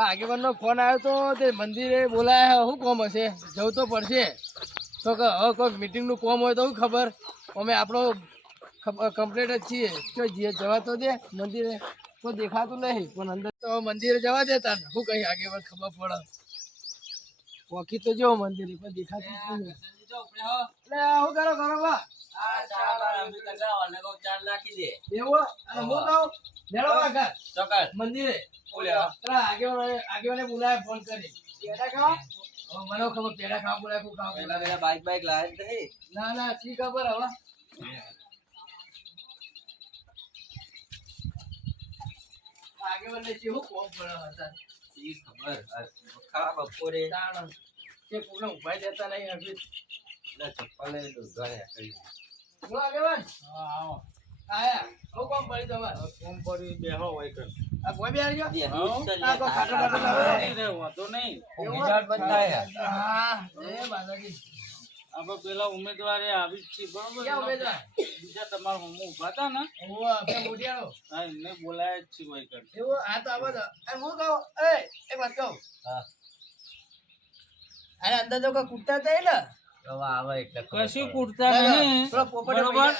આગેવાનનો phone આવ્યો તો તે મંદિરે બોલાયા શું કોમ હશે? જવું તો પડશે. તો કે હવે કોઈ મિટિંગનું કોમ હોય તો શું ખબર? અમે આપણો કમ્પ્લીટ જ છીએ. તો જે જવા તો દે, મંદિરે. કોઈ દેખાતું નહીં, પણ અંદર તો મંદિરે જવા દે તાર શું કઈ આગેવાન, ખબર પડે. પોકી તો જો મંદિરે, પણ દેખાતું એટલે શું કરો કરો બા મંદિરે. આગેવાને બોલાય ફોન કરી. પેડા ખાવા? હવે મને ખબર પેડા ખાવા બોલાય કોઈ ખાવા બાઈક બાઈક લાવે ના ના શી ખબર હવે? આગેવાને કેવું કોમ પડે હતા? ખબર? બપોરે. કે ઊભા જતા નહીં હજી ચપ્પલ બોલો આગેવાન આયા હું કોમ પડી તમારે ફોન કરી બેહો હોય કર. આ કોઈ બી ગયો આ કોઈ ખાટો ખાટો લાવે રે, વાંધો નહીં. હા એ માતાજી આપણે પેલા ઉમેદવારે આવી જ છે બરોબર? બીજા તમારા હું ઊભા હતા ને? આપણે હા એમને બોલાય જ છે હોય કર. એવું આ તો આવો હું કહું? એ એક વાત કહું? હા. અરે અંદર તો કોઈ કૂદતા જ ને. કશું કૂટતા નહીં. બરોબર?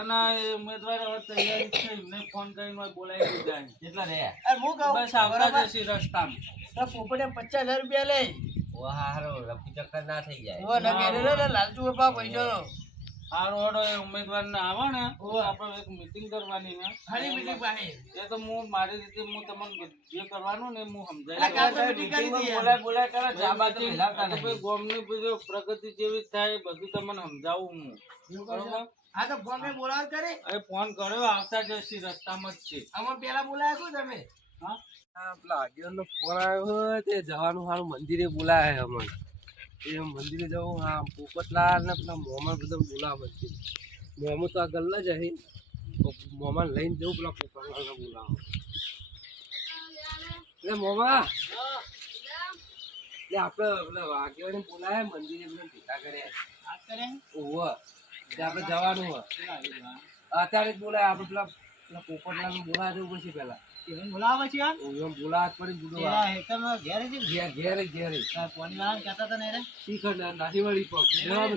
અને ઉમેદવાર હવે તૈયારી છે એમને ફોન કરીને બોલાવી દીધા કેટલા રહ્યા હું કહું બસ આવતા જશે રસ્તામાં. પોપટે પચાસ હજાર રૂપિયા લઈ. હારો રફુ ચક્કર ના થઈ જાય. લાલચુ બાપા પૈસાનો આ રોડ એ ઉમેદવાર ને આવે ને આપણે એક મીટિંગ કરવાની છે ખાલી મીટિંગ પાસે એ તો હું મારી રીતે હું તમને જે કરવાનું ને હું આ કામ તો સમજાવી meeting કરી દઈએ. બોલાય બોલાય કરે જાબા તો ભાઈ ગામની બધું પ્રગતિ જેવી થાય બધું તમને સમજાવું હું. બરોબર? હા તો ફોન બોલાવ કરે. ફોન કર્યો આવતા જશે રસ્તામાં જ છે. આમાં પેલા બોલાયા શું તમે? હા? પેલા ફોન આવ્યો તે જવાનું સારું મંદિરે બોલાય અમને. એ મંદિરે જવું આ પોપટલાલ ને પેલા મોમાં બધા બોલાવે છે. મોમો તો આ ગલ્લા જ હે. મોમાં લઈને જવું પેલા પોપટલાલ ને બોલાવો એટલે મોમા એટલે આપણે પેલા આગેવાને બોલાય મંદિરે બધા ભેગા કર્યા ઓવ આપણે જવાનું હોય. અત્યારે જ બોલાય આપણે પેલા પેલા પોપટલાલ ને જવું પછી પેલા બોલાવે છે યાર ઓમ બોલાવા જ ઘેર ઘેર ઘેર ઘેર. કોની કહેતા રે શીખર વાળી પગ. ઘેર?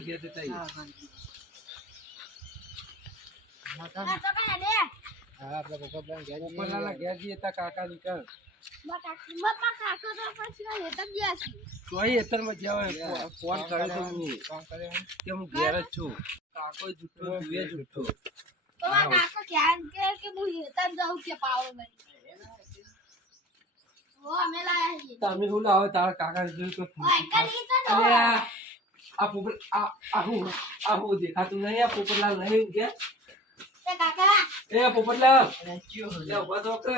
જતા. હા આપણા ઘેર ઘેર જઈએ તા કાકા નીકળ ફોન કરે તો હું. કે હું ઘેર જ છું. કાકો જુઠ્ઠો જુએ જુઠ્ઠો. તમે શું લાવો? તારા કાકા તો આ આ પોપટ આ આ હું આ હું દેખાતું નહીં આ પોપટલાલ નહીં કે? એ પોપટલાલ. ઊભા થો કે.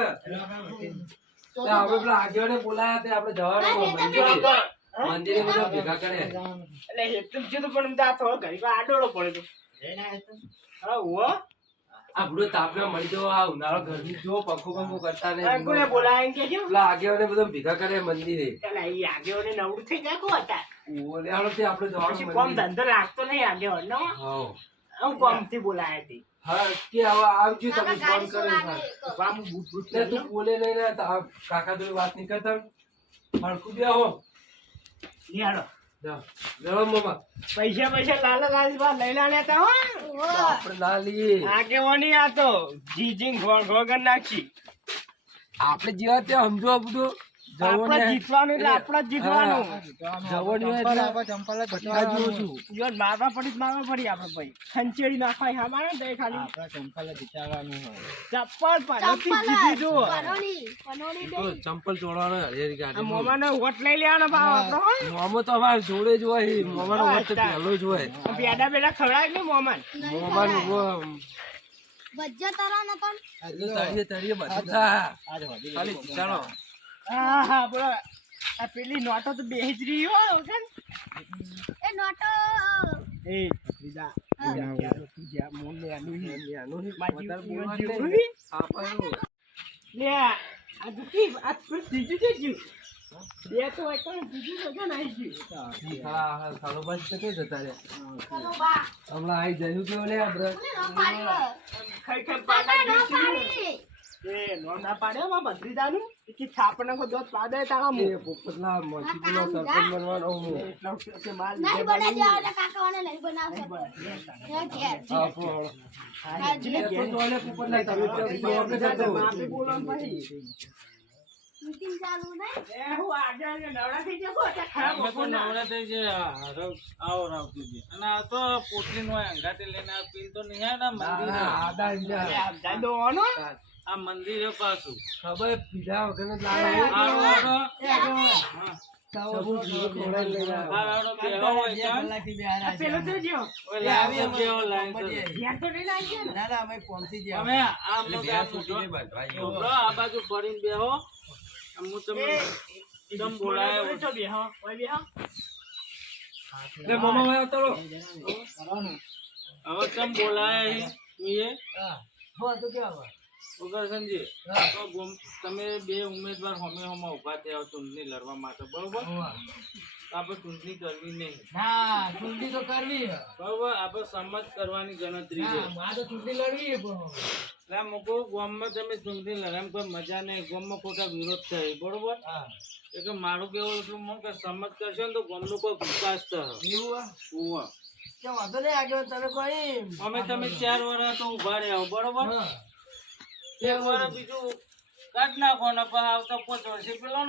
તે આપણે પેલા આગેવાને બોલાયા તે આપણે જવાનું મંદિરે. મંદિરે બધા ભેગા કરે એટલે હેતમ છે તો પણ આ થોડો ગરીબ આડોળો પડે તો. હા હો આ બુડો તાપને મળી જવો આ ઉનાળો ગરમી જો પંખો પંખો કરતા ને કોને બોલાય કે કેમ પેલા આગેવાને બધા ભેગા કરે મંદિરે. એટલે એ આગેવાને નવરું થઈ જાય કો હતા? ઓલે હાલો તે આપણે જવાનું પછી કોમ ધંધો લાગતો નહીં આગેવાન નો. હું કોમથી બોલાય હતી? હા કે હવે આવજો તમે ફોન કરો કામ ને તું બોલે નહીં ને તો કાકા જોડે વાત નહીં કરતા. હડકું બે હો. જાઓ મામા પૈસા પૈસા લાલા લાલ બા લઈ લા તા હો. આપણે ના લઈએ આગેવાની આ તો જી જી ઘોળ ઘોળ કરી નાખી. આપણે જેવા ત્યાં સમજો બધું. આપણે જીતવાનું એટલે આપણે જ જીતવાનું. જવની હોય. એટલે આ જોઉં છું. જો મારવા પડી મારવા પડી આપણે ભાઈ. ખંચેડી નાખવા હા મારે તો એ ખાલી. ચપ્પલ પાડોથી જીતી જુઓ. ચંપલ ચોડવાનો હરિયાળી આ મોમાનો વોટ લઈ લેવાનો ભાવ આપણો મોમો તો અમારે જોડે જ હોય મોમાનો વટ પહેલો જ હોય. બેડા ખવડાય ને મોમાન? મોમાનું તળિયે બધું થા. ખાલી ચાલો હા હા બોલો. આ પેલી નોટો તો બેહી જ રહી હોય વખત. એ નોટો. એ બાજુ. બે હમણાં આઈ જયું કેવું લે પાડા એ નો ના માં ભત્રીજાનું? કે થાપને કો દોત પાડે તારા મુ પોપટલા મલ્ટીપુલનો સરપંચ બનવાનો હું. કે માર નહીં બનાવી દેવાના કાકાઓને નહીં બનાવશો તો. હે ઘેર. હા, પણ જી. તો જોઈને પોપટલા તમે તો જોઈને જતો. માપે બોલો પછી મીટિંગ ચાલુ નહીં? એ હું આગળ નવડા થઈ જકો તે ખરાબ અમે તો બપોર ના નવરા થઈ ગયા. હારો આવો રાવતીજી અને આ તો પોટલી નો અંગાતે લઈને આ પીન તો નહીં મંદિર. આદા ઈંડા. દાદો ઓનો આ મંદિરે પાછું. ખબર પીધા વગર જ. હવે તમ બોલાય મીએ? હા. બોલ તો કેવા ઉગરસનજી તો તમે બે ઉમેદવાર હોમે હોમે ઊભા થયા ચૂંટણી લડવા માટે બરોબર? આપણે ચૂંટણી કરવી નહીં. ના ચૂંટણી તો કરવી બરોબર? આપણે સંમત કરવાની ગણતરી છે. તો ચૂંટણી લડવી એટલે મૂકો ગામમાં તમે ચૂંટણી લડે એમ કોઈ મજા નહીં. ગામમાં ખોટા વિરોધ થાય બરોબર? એટલે મારું કેવું એટલું કે સમજ કરશો ને તો ગામનો કોઈ વિકાસ થાય એવું વાંધો નહીં આગળ તમે કોઈ અમે તમે ચાર વર્ષ તો ઊભા રહ્યા બરોબર? બીજું કાઢ નાખો ને પછી આવતા પાંચ વર્ષે પેલો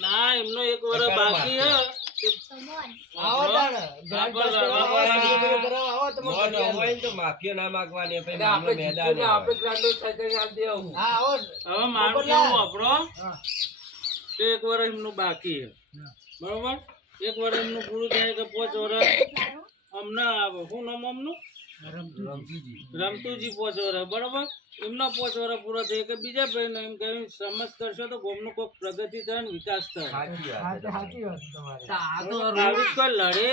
ના એમનો એક વર્ષ બાકી હે. હોય ને માંગવાની હવે મારું પોપટલાલ. વાપરો એક વર્ષ એમનું બાકી બરોબર? એક વર્ષ એમનું પૂરું થાય કે પોચ વર્ષ અમને આવે. શું નામ અમનું રમતુજી પોચ વર્ષ બરોબર? એમનો પોચ વર્ષ પૂરો થાય કે બીજા ભાઈને એમ કહ્યું સમજ કરશો તો ગોમનું કોઈ પ્રગતિ થાય ને વિકાસ થાય. તો આવી લડે?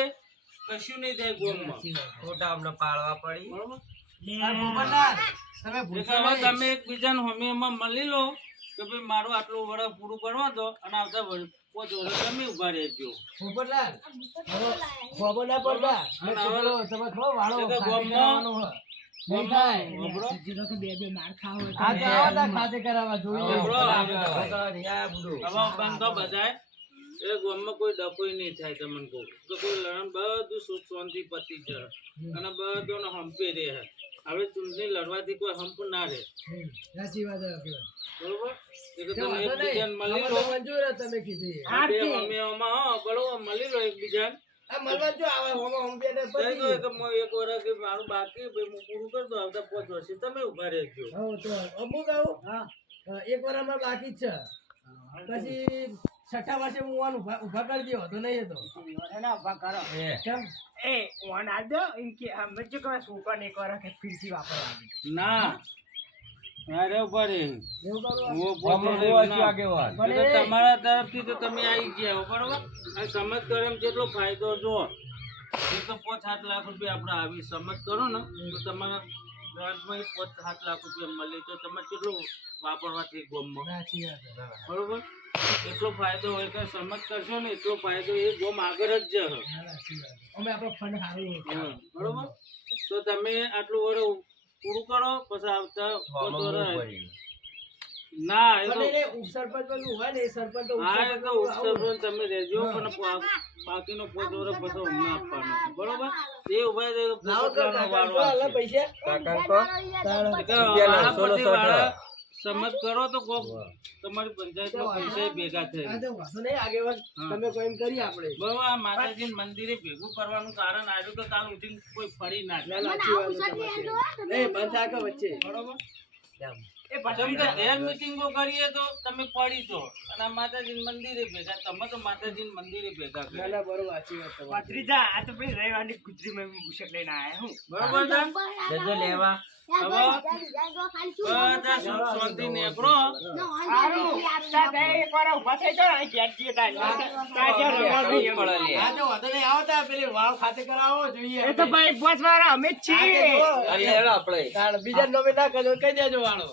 કશું નહીં થાય ગોમમાં. ખોટા અમને પાડવા પડી. બરોબર? તમે એકબીજાને હમીમાં મળી લો કે ભાઈ મારું આટલું વર્ષ પૂરું કરવા દો અને આવતા તમે ઊભા રહેજો. પોપટલાલ, ના પડતા. તમે વાળો કોઈ ડકોઈ નહીં થાય તમને કોઈ લડન બધું સુખ શાંતિ પતી જાય. અને બધું હંપી રહે. હવે ચૂંટણી લડવાથી કોઈ હંપ ના રહે. સાચી વાત. બરોબર. એકબીજાને મળી લો. મંજૂર તમે કીધી. મળી લો એકબીજાને. મારું બાકી પૂરું કરતો આવતા પાંચ વર્ષે. તમે ઊભા રહેજો. અમુક આવું? એક વાર અમારે બાકી જ છે. પછી છઠ્ઠા વર્ષે હું ઓન ઊભા ઊભા કરી દો તો નહીં એ તો. એ. કેમ? ના અરે ઊભા રહે એવું કરવું હું ગામનો પોતે બહુ ના. આગેવાન. ભલે. એટલે તમારા તરફથી તો તમે આવી ગયા બરોબર? આ સમજ કરો એમ કેટલો ફાયદો જો એ તો પાંચ સાત લાખ રૂપિયા આપણે આવી. સમજ કરો ને તો તમારા ગ્રાન્ટમાં પાંચ સાત લાખ રૂપિયા મળે તો તમે કેટલું વાપરવાથી ગોમમાં બરોબર? એટલો ફાયદો હોય કે સમજ કરશો ને એટલો ફાયદો એ ગોમ આગળ જ જશે. અમે આપણો ફંડ સારું બરોબર? તો તમે આટલું વડે પૂરું કરો પછી આવતા. ના એ તો હોય ને સરપંચ હા એ તો ઉપસરપંચ તમે રહેજો પણ બાકીનો પોત વર્ષ પછી અમને આપવાનો. બરોબર? એ ઊભા. પૈસા. સમજ કરો તો કોક તમારી પંચાયતમાં પૈસા ભેગા થાય તમે કોઈ કરી આપણે. બરોબર આ માતાજી મંદિરે ભેગું કરવાનું કારણ આવ્યું તો કાલ ઉઠીને કોઈ ફરી ના જાય. ના, સાચી વાત છે તમારી. એ બંધ થાકે વચ્ચે. બરોબર? કે મીટિંગો કરીએ તો તમે પડી છો. અને માતાજી મંદિરે ભેગા તમે તો માતાજી મંદિરે ભેગા કર્યા. બરોબર. બરોબર લેવા. હા તો ભાઈ રહેવાની અમે જ છીએ અરે હેડો આપણે તાળ બીજા નોમે ના કરો કઈ દેજો વાળો.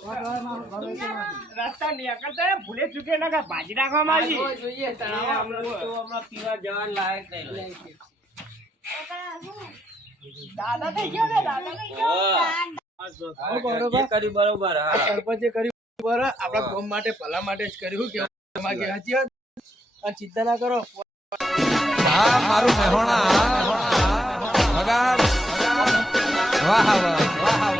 રસ્તા નીકળતા ને ભૂલે ચૂકે ના ભાજી નાખવામાં આવી. જોઈએ હમણાં પીવા જવા લાયક નહીં. દાદા થઈ ગયો દાદા થઈ ગયો? જે કર્યું બરોબર આ હા સરપંચે કર્યું બરાબર. આપણા ગામ માટે ભલા માટે જ કર્યું કે તમારે વાત. અને ચિંતા ના કરો. હા મારું મહેણા વાહ વાહ વાહ વાહ.